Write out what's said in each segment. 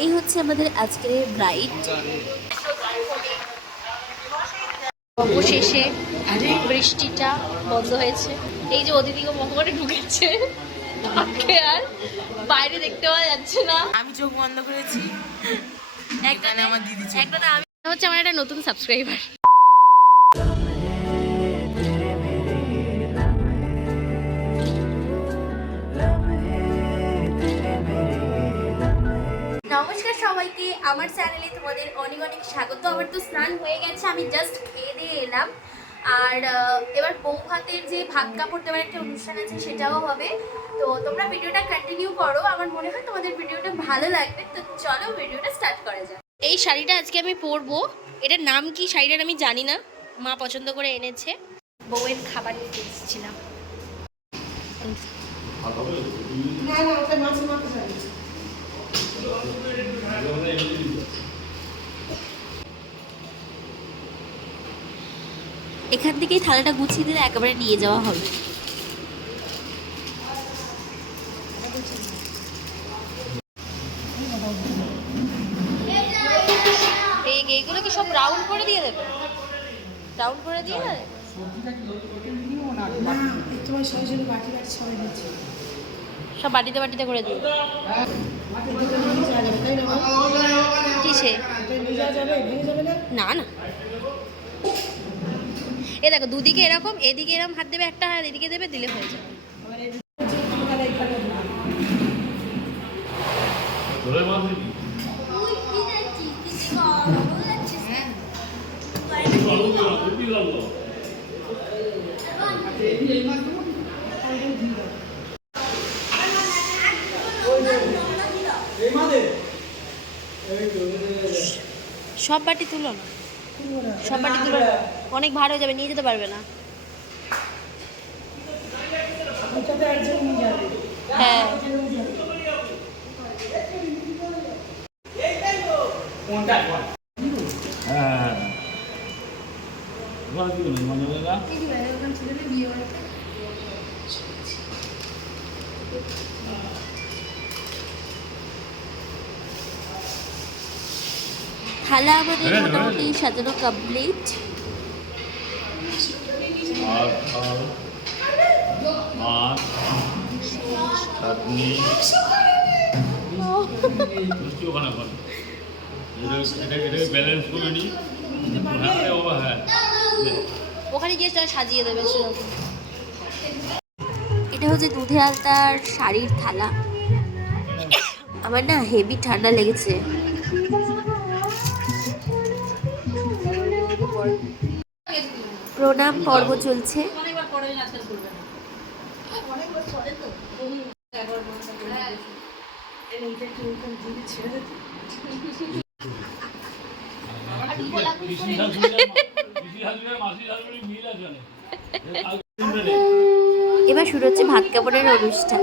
এই হচ্ছে আমাদের আজকের ব্রাইড। অবশেষে বৃষ্টিটা বন্ধ হয়েছে। এই যে অতিথিকে মহমানে ঢুকেছে, আর বাইরে দেখতে পাওয়া যাচ্ছে না। আমি চোখ বন্ধ করেছি। একটা আমার দিদি, একটা না, আমি হচ্ছে আমার একটা নতুন সাবস্ক্রাইবার। নমস্কার সবাইকে, আমার চ্যানেলে তোমাদের অনেক অনেক স্বাগত। আমার তো স্নান হয়ে গেছে, আমি জাস্ট খেয়ে দিয়ে এলাম। আর এবার বউ ভাতের যে ভাত কাপড় দেওয়ার একটা অনুষ্ঠান আছে, সেটাও হবে। তো তোমরা ভিডিওটা কন্টিনিউ করো, আমার মনে হয় তোমাদের ভিডিওটা ভালো লাগবে। তো চলো ভিডিওটা স্টার্ট করা যাক। এই শাড়িটা আজকে আমি পরবো। এটার নাম কি শাড়িটার আমি জানি না, মা পছন্দ করে এনেছে। বউয়ের খাবার নিতে এসেছিলাম। এখান থেকেই থালাটা গুছিয়ে দিলে একেবারে নিয়ে যাওয়া হবে। এইগুলো কি সব রাউন্ড করে দিয়ে দেবে? রাউন্ড করে দিয়ে দেবে? সব বাটিতে বাটিতে করে দিই। কিসে? না না, এ দেখো দুদিকে এরকম, এদিকে এরকম হাত দেবে একটা, হাত এদিকে দেবে, দিলে হয়ে যাবে। সব বাটি তুলো না, সব বাটি তুলো না, অনেক ভার হয়ে যাবে, নিয়ে যেতে পারবে না। হ্যাঁ থালা আমাদের মোটামুটি সাজানো কমপ্লিট। ওখানে গিয়ে সাজিয়ে দেবে সেরকম। এটা হচ্ছে দুধে আলতার শাড়ির থালা। আমার না হেভি ঠান্ডা লেগেছে। প্রণাম পর্ব চলছে। এবার শুরু হচ্ছে ভাত কাপড়ের অনুষ্ঠান।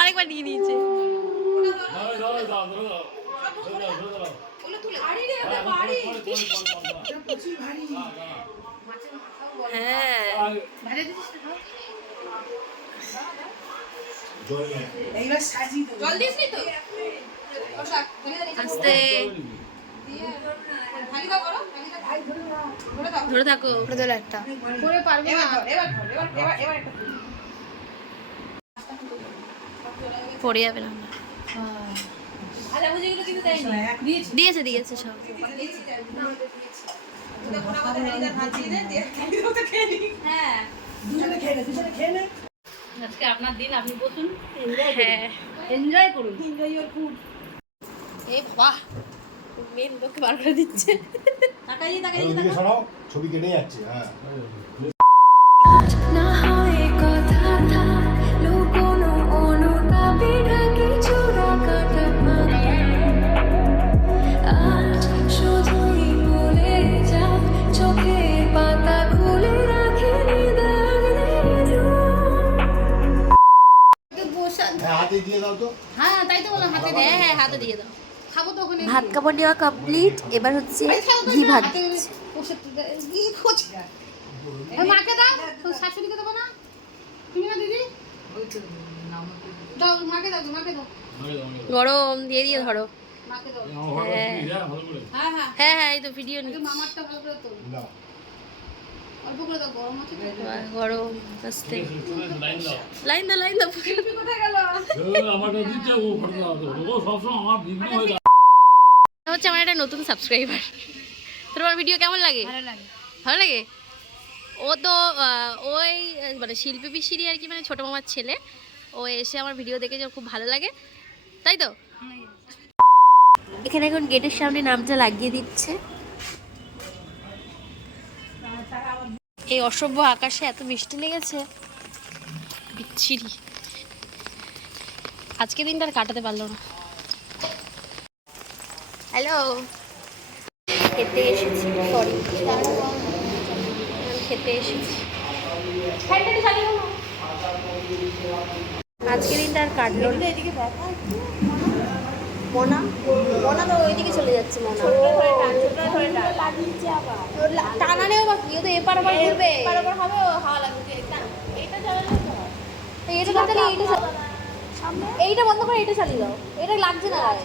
অনেকবার নিয়ে নিয়েছে। হ্যাঁ আস্তে ধরে থাকো, একটা পড়ে যাবে না। দিয়েছে দিয়েছে সব। আজকে আপনার দিন, আপনি বসুন, হ্যাঁ এনজয় করুন। Enjoy your food. এই বাবা, মেন লোক বার করে দিচ্ছে। তাকাই তাকাই ওদিকে সরাও, ছবি কেটে যাচ্ছে। হ্যাঁ না হয় কথা থাক লুকোনো অনুতাপে হাতে দিয়ে দাও তো। হ্যাঁ তাই তো বললাম হাতে হ্যাঁ হ্যাঁ হাতে দিয়ে দাও। খাবো তো ওখানে ভাত কাপড় নেওয়া কমপ্লিট, এবার হচ্ছে ঘি ভাত। মাকে দাও তো শাশুড়িকে দেবো না তুমি না দিদি দাও মাকে দাও গরম দিয়ে দিয়ে ধরো। মাকে দাও হ্যাঁ হ্যাঁ হ্যাঁ হ্যাঁ হ্যাঁ এই তো ভিডিও নি। একটু মামারটা ভালো করে তো নাও। অল্প করে দাও গরম আছে তো। গরম আস্তে লাইন দাও শিল্পী কোথায় গেল হচ্ছে আমার একটা নতুন সাবস্ক্রাইবার। তোমার ভিডিও কেমন লাগে? ভালো লাগে ভালো লাগে। ও তো ওই মানে শিল্পী পিসিরি আর কি, মানে ছোটো মামার ছেলে। ও এসে আমার ভিডিও দেখে যে ওর খুব ভালো লাগে, তাই তো। এখানে এখন গেটের সামনে নামটা লাগিয়ে দিচ্ছে। এই অসভ্য আকাশে এত বৃষ্টি লেগেছে, বিচ্ছিরি। আজকে দিনটা আর কাটাতে পারলো না। হ্যালো, খেতে এসেছি, সরি খেতে এসেছি। আজকে দিনটা আর কাটলো না। মনা তো ওইদিকে চলে যাচ্ছে। টানানেও বা কি, ও তো এপার ওপার ঘুরবে। এটা এইটা বন্ধ করে এটা চালিয়ে দাও, এটা লাগছে না গায়ে।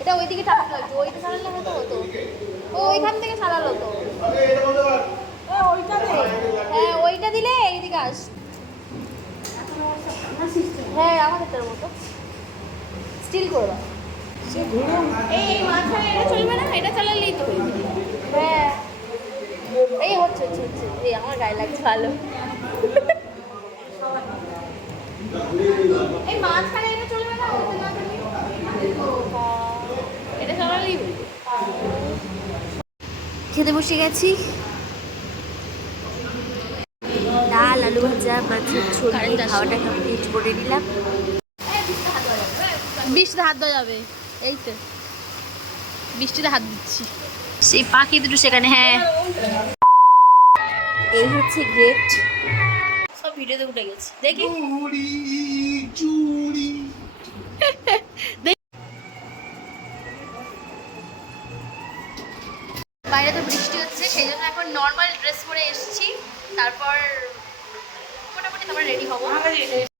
এটা ওইদিকে টানাতে লাগছে, ওইটা চালালে হয়তো হতো। ও ওইখান থেকে চালালো তো। হ্যাঁ ওইটা দিলে এইদিকে আস। হ্যাঁ আমাদেরটার মতো স্টিল করে দাও। এই মাঝখানে এটা চলবে না, এটা চালালেই তো হয়ে যাবে। হ্যাঁ এই হচ্ছে এই আমার গায়ে লাগছে ভালো। এই মাঝখানে এটা চলবে না, এটা চালালেই হয়ে যাবে। খেতে বসে গেছি। ডাল, আলু ভাজা, মাছের ঝোল, খাওয়াটা কমপ্লিট করে নিলাম। বৃষ্টিতে হাত ধোয়া যাবে, এই তো বৃষ্টিতে হাত দিচ্ছি। সেই পাখি দুটো সেখানে। হ্যাঁ এই হচ্ছে গেট। সব ভিডিওতে উঠে গেছে, দেখি চুড়ি বাইরে তো বৃষ্টি হচ্ছে, সেই জন্য এখন নর্মাল ড্রেস পরে এসেছি। তারপর মোটামুটি তোমার রেডি হবো।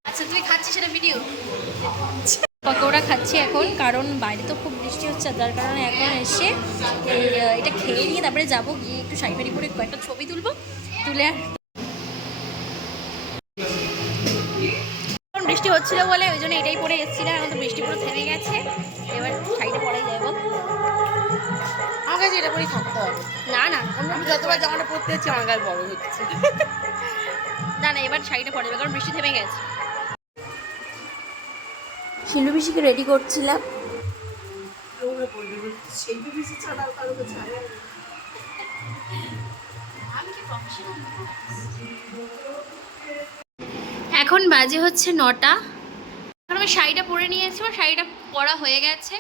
আচ্ছা তুই খাচ্ছিস সেটা ভিডিও? পকোড়া খাচ্ছি এখন, কারণ বাইরে তো খুব বৃষ্টি হচ্ছে, যার কারণে এখন এসে এটা খেয়ে নিয়ে তারপরে যাবো, গিয়ে একটু শাড়ি ফাড়ি পরে কয়েকটা ছবি তুলবো, তুলে এখন বৃষ্টি হচ্ছিল বলে ওই জন্য এটাই পরে এসেছিলাম। এখন তো বৃষ্টি পুরো থেমে গেছে, এবার শাড়িটা পরেই যাবো। আমার কাছে এটা পরেই থাকতে হবে। না আমি যতবার জামাটা পরতে যাচ্ছি আমার গায়ে বড় হচ্ছে। না এবার শাড়িটা পরে যাবে, কারণ বৃষ্টি থেমে গেছে। শিলু পিসিকে রেডি করছিলাম। এখন বাজে হচ্ছে 9টা। এখন আমি শাড়িটা পরে নিয়েছি, আমার শাড়িটা পরা হয়ে গেছে।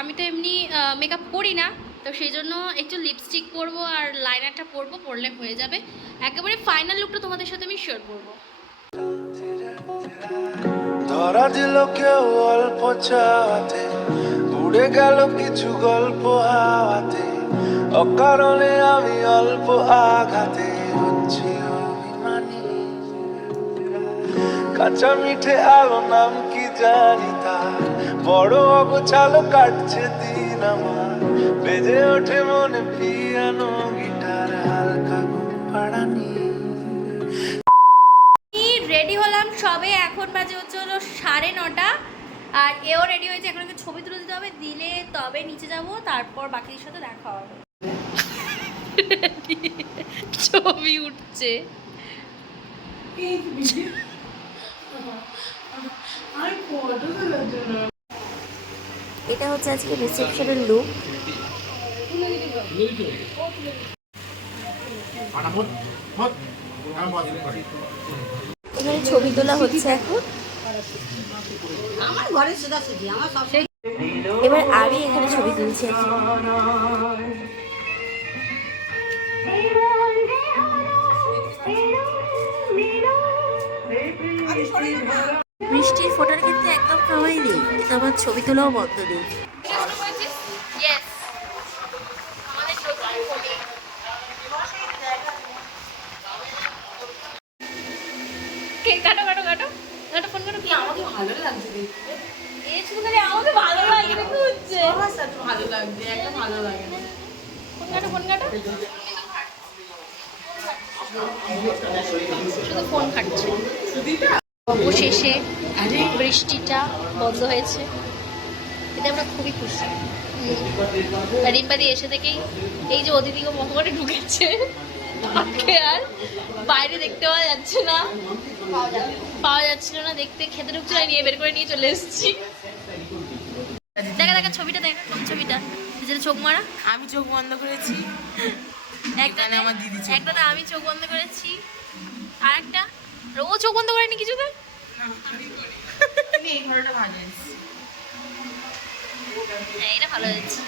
আমি তো এমনি মেকআপ করি না, তো সেই জন্য একটু লিপস্টিক পরবো আর লাইনারটা পরবো, পরলে হয়ে যাবে। একেবারে ফাইনাল লুকটা তোমাদের সাথে আমি শেয়ার করবো। ধরা দিল কেউ অল্প চাওয়াতে, উড়ে গেল কিছু গল্প হাওয়াতে, অকারণে আমি অল্প আঘাতে হচ্ছি অভিমানী। কাঁচা মিঠে আলো নাম কি জানি তার, বড় অগোছালো কাটছে দিন আমার, বেজে ওঠে মনে পিয়ানো গিটার, হালকা ঘুম পাড়ানি। রেডি হলাম সবে, এখন বাজে হচ্ছে হলো 9:30। আর এও রেডি হয়েছে, এখন একটু ছবি তুলে দিতে হবে, দিলে তবে নিচে যাব, তারপর বাকিদের সাথে দেখা হবে। ছবি উঠছে। এটা হচ্ছে আজকে রিসেপশনের লুক। এখানে ছবি তোলা হচ্ছে এখন। আমার ঘরে সোজাসুজি আমার সব এবার আমি এখানে ছবি তুলছি এখন। বৃষ্টির ফোটার কিন্তু একদম খাওয়াই নেই, কিন্তু আমার ছবি তোলাও বন্ধ নেই। Yes. আমাদের নতুন ফোনে। কেক কাটো কাটো কাটো কাটো, ফোন কাটো। কি আমাকে ভালো লাগছে দেখতে, এই শুধু খালি আমাকে ভালো লাগে দেখতে হচ্ছে। আমার সাথে ভালো লাগছে, একটা ভালো লাগে না। ফোন কাটো ফোন কাটো, শুধু ফোন কাটছে। অবশেষে বৃষ্টিটা বন্ধ হয়েছে, এতে আমরা খুবই খুশি। আর রিম্পাদি এসে থেকেই এই যে অতিথিকে মহরে ঢুকেছে, তাকে আর বাইরে দেখতে পাওয়া যাচ্ছে না, পাওয়া যাচ্ছিল না দেখতে। খেতে ঢুকছিল, নিয়ে বের করে নিয়ে চলে এসেছি। দেখা দেখা ছবিটা, দেখা কোন ছবিটা যেটা চোখ মারা। আমি চোখ বন্ধ করেছি, এখানে আমার দিদি চোখ। একটা না আমি চোখ বন্ধ করেছি, আর একটা ও চোখ বন্ধ করেনি কিছুতে। আমি এই ঘরটা ভালো হয়েছে। হ্যাঁ, এটা ভালো হয়েছে।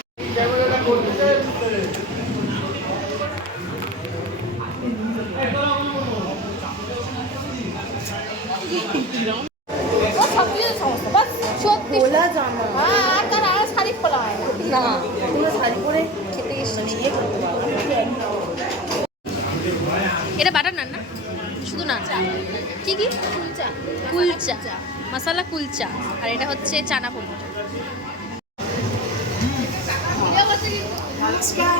এটা বাটার নান না, শুধু না কি কি কুলচা, মশালা কুলচা, আর এটা হচ্ছে চানা পনির।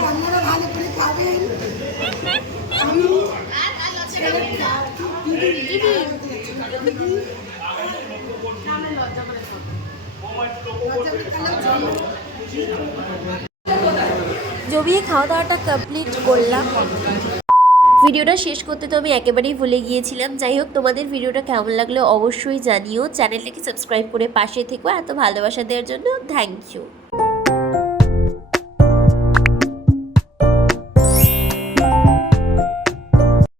আপনারা ভালো করে খাবেন। আমি জমিয়ে খাওয়া দাওয়াটা কমপ্লিট করলাম। ভিডিওটা শেষ করতে তো আমি একেবারেই ভুলে গিয়েছিলাম। যাই হোক, তোমাদের ভিডিওটা কেমন লাগলো অবশ্যই জানিও। চ্যানেলটাকে সাবস্ক্রাইব করে পাশে থেকো। এত ভালোবাসা দেওয়ার জন্য থ্যাংক ইউ।